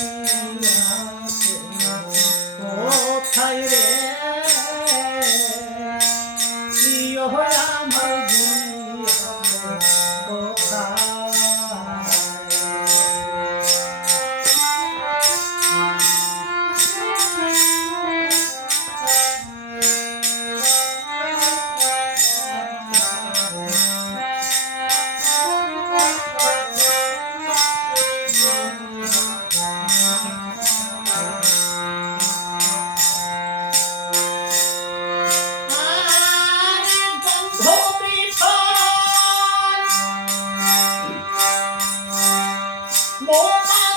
Música more.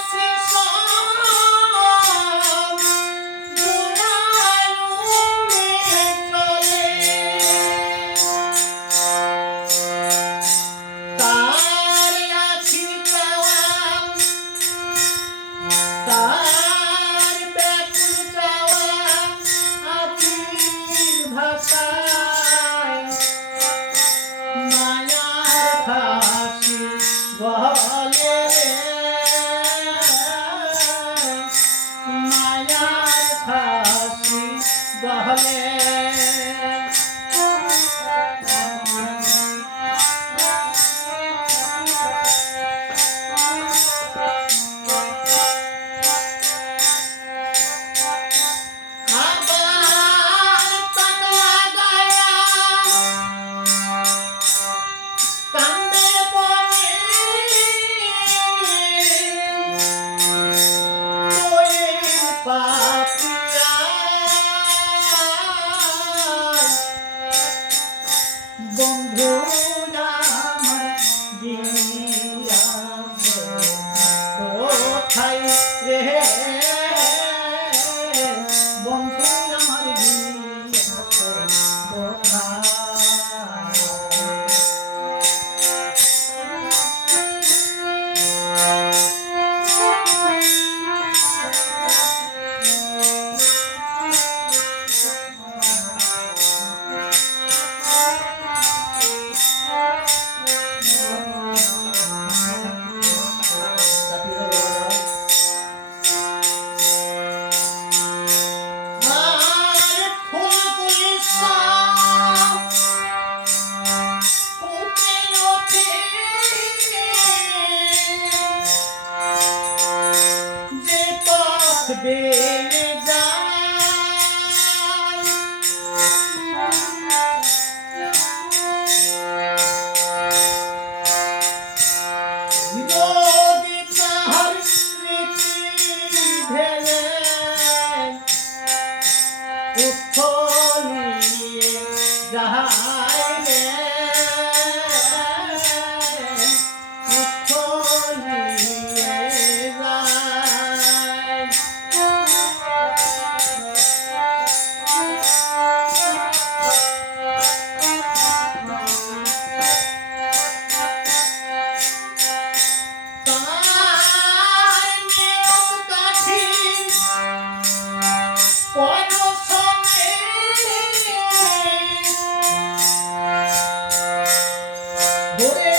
ভরে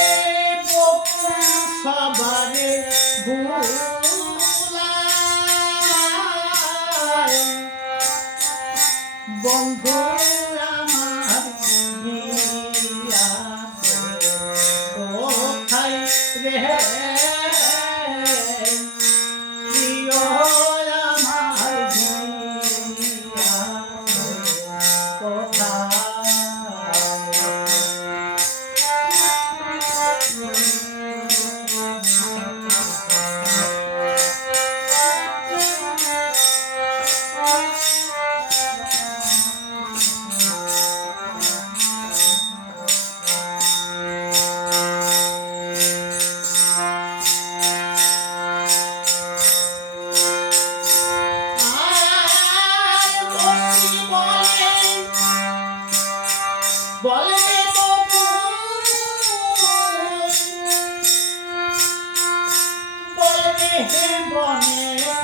জীবনে